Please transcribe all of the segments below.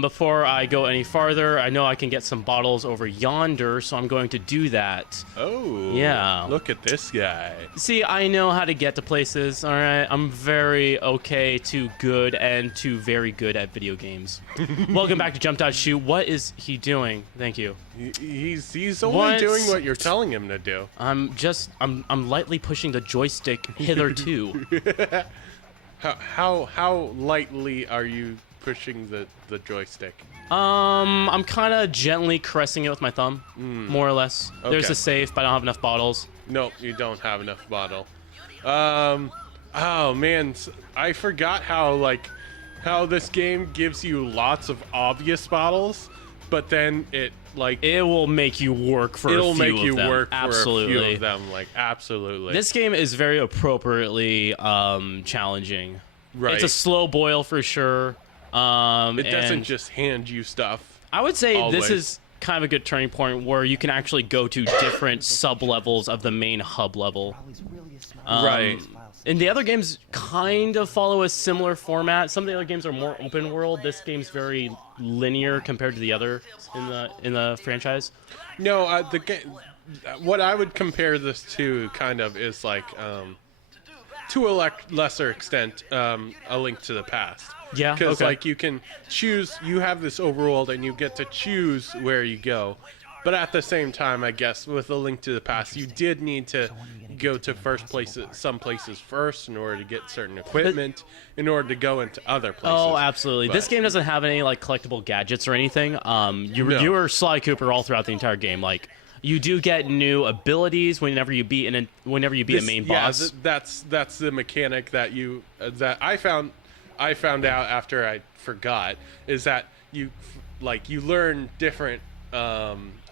before I go any farther, I know I can get some bottles over yonder, so I'm going to do that. Oh. Yeah. Look at this guy. See, I know how to get to places, all right? I'm very okay to good and to very good at video games. Welcome back to Jump Dodge Shoot. What is he doing? Thank you. He's only doing what you're telling him to do. I'm lightly pushing the joystick hitherto. How lightly are you pushing the joystick? I'm kind of gently caressing it with my thumb, more or less. Okay. There's a safe, but I don't have enough bottles. Nope, you don't have enough bottle. Oh man, I forgot how this game gives you lots of obvious bottles, but then it will make you work for a few of them. It'll make you work Absolutely. for a few of them, absolutely. This game is very appropriately challenging. Right. It's a slow boil for sure. It doesn't just hand you stuff. I would say always. This is kind of a good turning point where you can actually go to different sub-levels of the main hub level. Right. And the other games kind of follow a similar format. Some of the other games are more open world. This game's very linear compared to the other in the franchise. No, what I would compare this to kind of is to a lesser extent, A Link to the Past. Yeah, because okay. you can choose. You have this overworld, and you get to choose where you go. But at the same time, I guess with A Link to the Past, you did need to go to some places first in order to get certain equipment, in order to go into other places. Oh, absolutely. This game doesn't have any collectible gadgets or anything. You are Sly Cooper all throughout the entire game. You do get new abilities whenever you beat a main boss. Yeah, that's the mechanic that I found out after I forgot, is that you learn different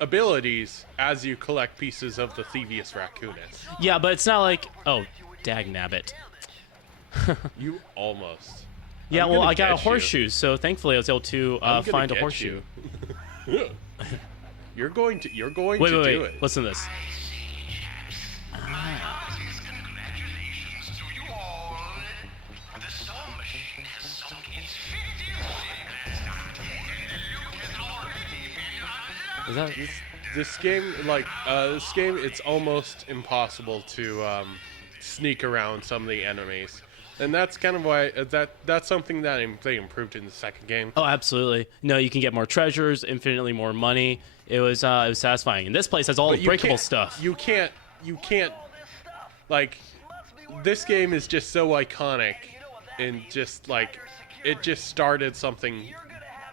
abilities as you collect pieces of the Thievius Raccoonus. Yeah, but it's not oh, dagnabbit. You almost. Yeah, well, I got a horseshoe, so thankfully I was able to find a horseshoe. You're going to do it. Listen to this. Is that this game? It's almost impossible to sneak around some of the enemies, and that's kind of why that's something that they improved in the second game. Oh, absolutely. No, you can get more treasures, infinitely more money. It was satisfying. And this place has all the breakable stuff. You can't. This game is just so iconic, and just it just started something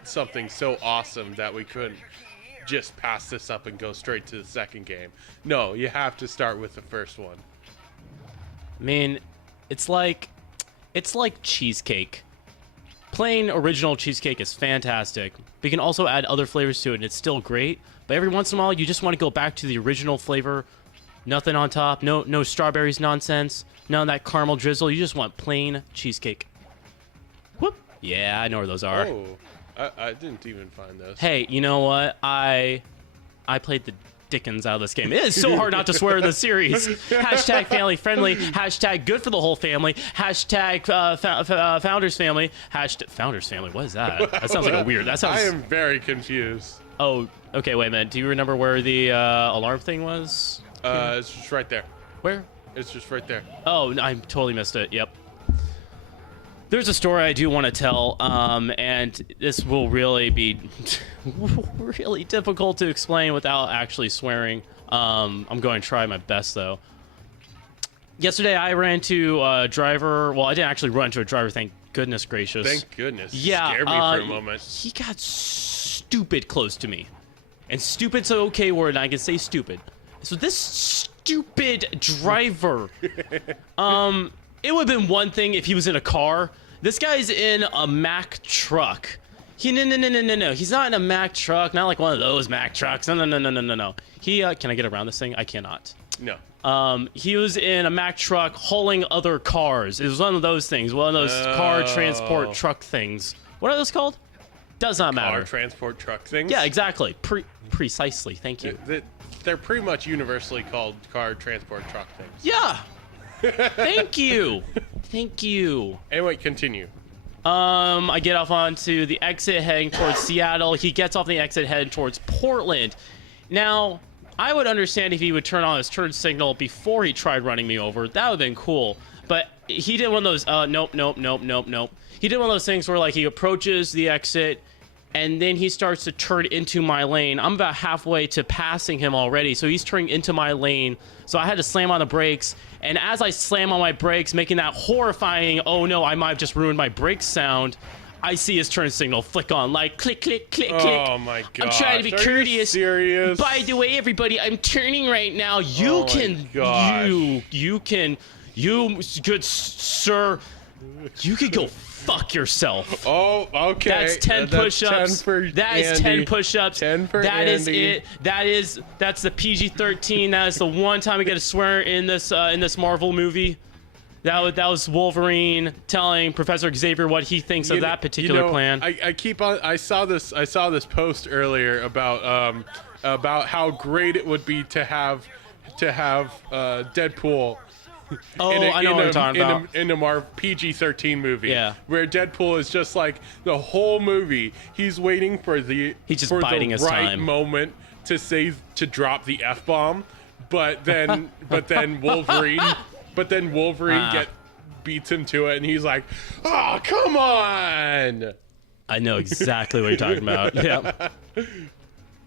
so awesome that we couldn't just pass this up and go straight to the second game. No, you have to start with the first one. I mean, it's like cheesecake. Plain original cheesecake is fantastic, but you can also add other flavors to it, and it's still great. But every once in a while, you just want to go back to the original flavor. Nothing on top, no strawberries nonsense, none of that caramel drizzle. You just want plain cheesecake. Whoop. Yeah, I know where those are. Oh, I didn't even find those. Hey, you know what? I played the dickens out of this game. It is so hard not to swear in the series. Hashtag family friendly. Hashtag good for the whole family. Hashtag founders family. Hashtag founders family. What is that? That sounds like a weird. That sounds. I am very confused. Oh, okay. Wait a minute. Do you remember where the alarm thing was? It's just right there. Where? It's just right there. Oh, I totally missed it. Yep. There's a story I do want to tell, and this will really be really difficult to explain without actually swearing. I'm going to try my best, though. Yesterday, I ran into a driver. Well, I didn't actually run into a driver, thank goodness gracious. Thank goodness. Yeah, Scared me for a moment. He got stupid close to me. And stupid's an okay word, and I can say stupid. So this stupid driver, it would have been one thing if he was in a car. This guy's in a Mack truck. No. He's not in a Mack truck. Not like one of those Mack trucks. No. He, can I get around this thing? I cannot. No. He was in a Mack truck hauling other cars. It was one of those things. One of those car transport truck things. What are those called? Does not matter. Car transport truck things? Yeah, exactly. Precisely. Thank you. They're pretty much universally called car transport truck things. Yeah. Thank you. Thank you. Anyway, continue. I get off onto the exit heading towards Seattle. He gets off the exit heading towards Portland. Now, I would understand if he would turn on his turn signal before he tried running me over. That would have been cool. But he did one of those, nope. He did one of those things where, like, he approaches the exit, and then he starts to turn into my lane. I'm about halfway to passing him already, so he's turning into my lane. So I had to slam on the brakes, and as I slam on my brakes, making that horrifying, oh no, I might have just ruined my brakes sound, I see his turn signal flick on, like, click, click, click, click. Oh my god. I'm trying to be courteous. You serious? By the way, everybody, I'm turning right now. You good sir, you can go fuck yourself. Oh, okay. That's 10 push-ups. That is 10 push-ups. 10 for That Andy. is it. That's the PG-13. That is the one time I get to swear in this Marvel movie. That was Wolverine telling Professor Xavier what he thinks of that particular plan. I saw this post earlier about how great it would be to have Deadpool. Oh, I know what you're talking about. In a PG-13 movie, yeah, where Deadpool is just like the whole movie. He's waiting for the right moment to drop the F-bomb, but then Wolverine beats him to it, and he's like, "Oh, come on!" I know exactly what you're talking about. Yeah.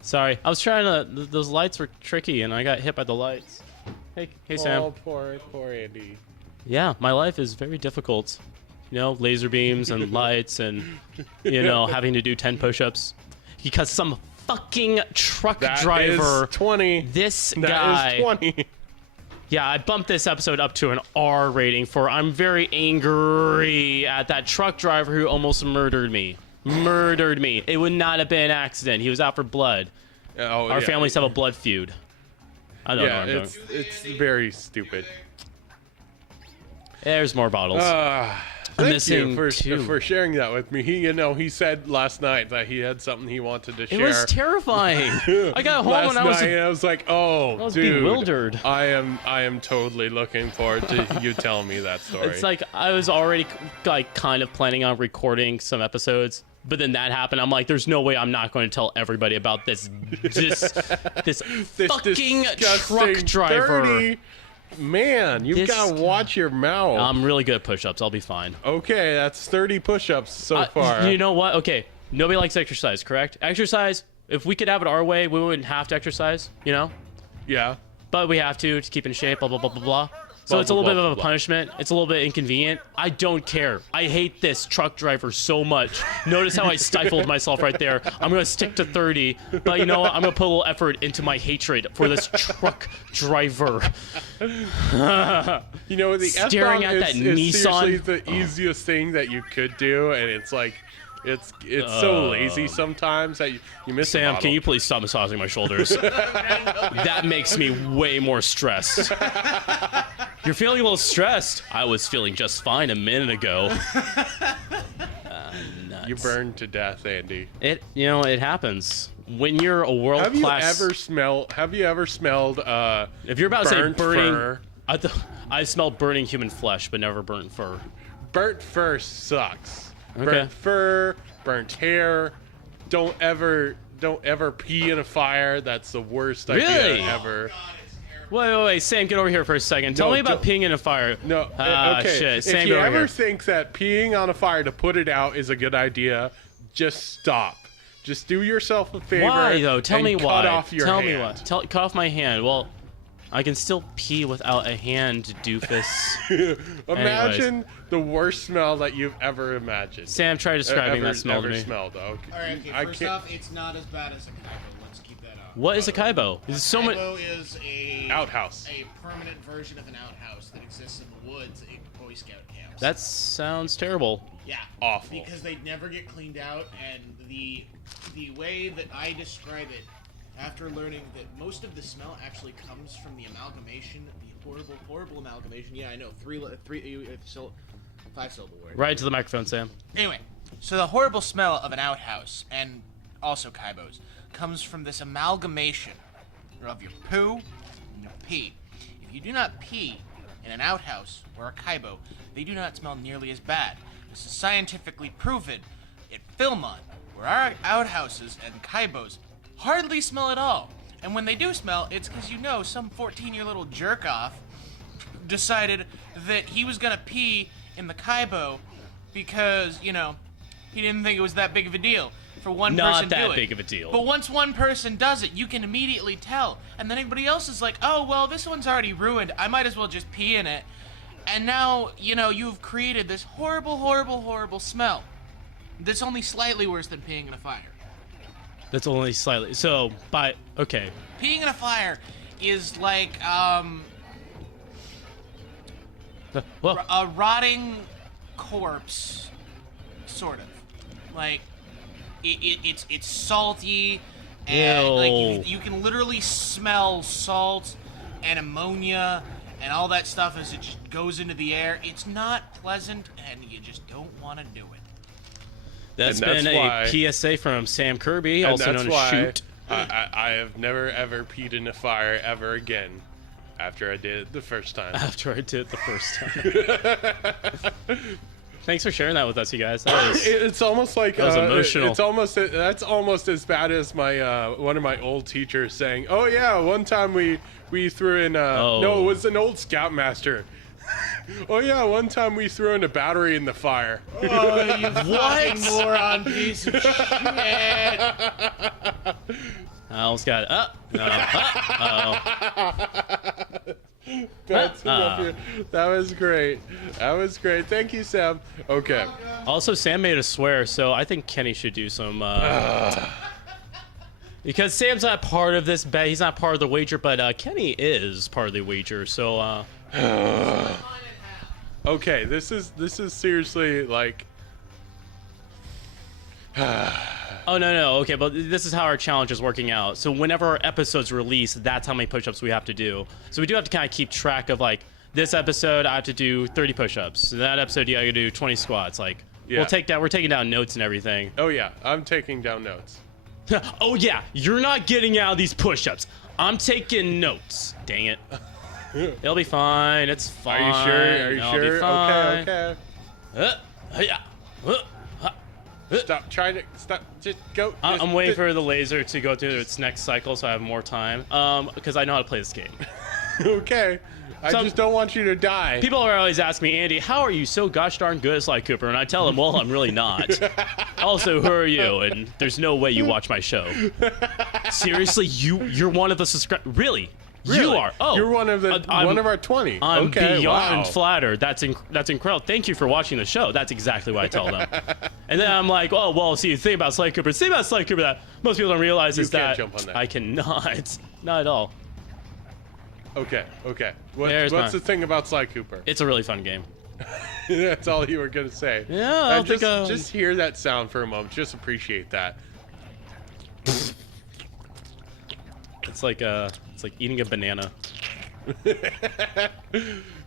Sorry, I was trying to. Those lights were tricky, and I got hit by the lights. Hey, Sam. Oh, poor Andy. Yeah, my life is very difficult. You know, laser beams and lights, and having to do 10 push-ups because some fucking truck driver. Is 20. This that guy. Is 20. Yeah, I bumped this episode up to an R rating for I'm very angry at that truck driver who almost murdered me. It would not have been an accident. He was out for blood. Our families have a blood feud. I don't know. It's very stupid. There's more bottles. Thank you for sharing that with me. He said last night that he had something he wanted to share. It was terrifying. I got home and I was like, "Oh, I was dude, bewildered." I am totally looking forward to you telling me that story." It's like I was already like kind of planning on recording some episodes, but then that happened. I'm like, "There's no way I'm not going to tell everybody about this fucking truck driver." Dirty. Man, you've got to watch your mouth. I'm really good at push-ups. I'll be fine. Okay, that's 30 push-ups so far. You know what? Okay, nobody likes exercise, correct? Exercise, if we could have it our way, we wouldn't have to exercise, Yeah. But we have to keep in shape, blah, blah, blah, blah, blah. So it's a little bit of a punishment. It's a little bit inconvenient. I don't care. I hate this truck driver so much. Notice how I stifled myself right there. I'm going to stick to 30, but you know what? I'm going to put a little effort into my hatred for this truck driver. The staring at that Nissan. Seriously the easiest thing that you could do, and it's like, it's so lazy sometimes that you miss. Sam, can you please stop massaging my shoulders? That makes me way more stressed. You're feeling a little stressed. I was feeling just fine a minute ago. Nuts. You burned to death, Andy. It happens when you're a world class. Have you ever smelled? If you're about to say burning, fur? I smelled burning human flesh, but never burnt fur. Burnt fur sucks. Okay. Burnt fur, burnt hair. Don't ever pee in a fire. That's the worst idea ever. Wait, Sam, get over here for a second. Tell me about peeing in a fire. No, okay. Shit. Sam, if you get over ever here. think that peeing on a fire to put it out is a good idea, just stop. Just do yourself a favor. Why though? Tell me why. Cut off your hand. Me why. Cut off my hand. Well, I can still pee without a hand, doofus. Imagine the worst smell that you've ever imagined. Sam, try describing that smell to me. Smelled. Okay. All right, first off, it's not as bad as a kaibo. Let's keep that out. What is a kaibo? Is so much. Kaibo is a outhouse. A permanent version of an outhouse that exists in the woods in Boy Scout camps. That sounds terrible. Yeah, awful. Because they never get cleaned out, and the way that I describe it, after learning that most of the smell actually comes from the amalgamation, the horrible amalgamation. Yeah, I know, 5-syllable word. Right to the microphone, Sam. Anyway, so the horrible smell of an outhouse, and also kaibos, comes from this amalgamation of your poo and your pee. If you do not pee in an outhouse or a kaibo, they do not smell nearly as bad. This is scientifically proven in Philmont, where our outhouses and kaibos hardly smell at all. And when they do smell, it's because some 14-year-little jerk-off decided that he was gonna pee in the kaibo because, he didn't think it was that big of a deal for one person to do it. Not that big of a deal. But once one person does it, you can immediately tell. And then everybody else is like, oh, well, this one's already ruined. I might as well just pee in it. And now, you've created this horrible, horrible, horrible smell that's only slightly worse than peeing in a fire. That's only slightly. So, okay. Peeing in a fire is like, Well, a rotting corpse, sort of. Like, it's salty, and Ew. like you can literally smell salt and ammonia and all that stuff as it just goes into the air. It's not pleasant, and you just don't want to do it. that's and been that's a PSA from Sam Kirby, And also that's known as why Shoot. I have never ever peed in a fire ever again after I did it the first time. After I did it the first time. Thanks for sharing that with us, you guys. That was, It's almost like that was emotional. That's almost as bad as my one of my old teachers saying, "Oh yeah, one time we threw in no, it was an old scoutmaster. Oh yeah, one time we threw in a battery in the fire." Oh, you fucking moron piece of shit! I almost got it. That was great. That was great. Thank you, Sam. Okay. Also, Sam made us swear, so I think Kenny should do some. Because Sam's not part of this bet. He's not part of the wager, but Kenny is part of the wager. So. Okay. This is seriously like. Oh no. Okay, but this is how our challenge is working out. So whenever our episode's released, that's how many push-ups we have to do. So we do have to kind of keep track of like this episode. I have to do 30 push-ups. So that episode, you gotta do 20 squats. Like Yeah. we're taking down notes and everything. Oh yeah, I'm taking down notes. Oh yeah, you're not getting out of these push-ups. I'm taking notes. Dang it. It'll be fine. It's fine. Are you sure? Are you It'll sure? Be fine. Okay. Yeah. Stop. Just go. I'm waiting for the laser to go through its next cycle so I have more time. Because I know how to play this game. Okay. I just don't want you to die. People are always asking me, Andy, how are you so gosh darn good at Sly Cooper? And I tell them, well, I'm really not. Also, who are you? And there's no way you watch my show. Seriously, you're one of the subscribers. Really? You are. Oh, You're one of our 20. I'm okay, beyond wow. flattered. That's incredible. Thank you for watching the show. That's exactly what I tell them. And then I'm like, oh, well, see, the thing about Sly Cooper that most people don't realize is can't that jump on that. I cannot. Not at all. Okay. There's What's mine. the thing about Sly Cooper? It's a really fun game. That's all you were gonna say. Yeah, I don't think, just hear that sound for a moment. Just appreciate that. It's like eating a banana.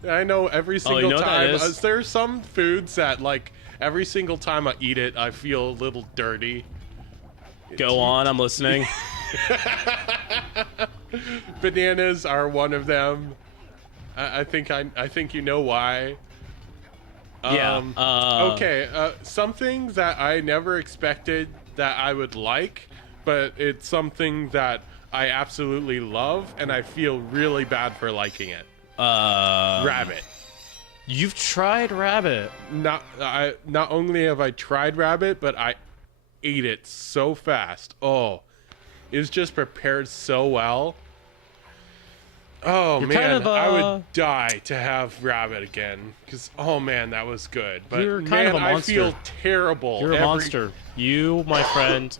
I know every single you know what that time. is? There's some foods that like every single time I eat it, I feel a little dirty. Go on, I'm listening. Bananas are one of them. I think you know why. Yeah. Okay. Something that I never expected that I would like, but it's something that I absolutely love, and I feel really bad for liking it. Rabbit. You've tried rabbit. Not only have I tried rabbit, but I ate it so fast. Oh, it was just prepared so well. Oh You're man, kind of, I would die to have rabbit again. Cause oh man, that was good. But You're kind man, of a monster. I feel terrible. You're a monster. You, my friend.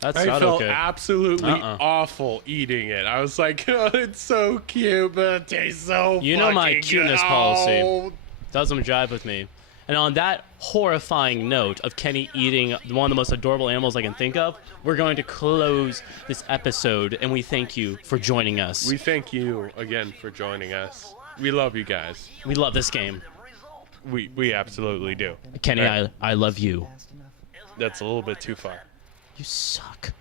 That's I not felt okay. absolutely awful eating it. I was like, oh, it's so cute, but it tastes so. You know my fucking cuteness good. policy. Oh. Doesn't jive with me. And on that horrifying note of Kenny eating one of the most adorable animals I can think of, we're going to close this episode, and we thank you for joining us. We thank you again for joining us. We love you guys. We love this game. We absolutely do. Kenny, Right. I love you. That's a little bit too far. You suck.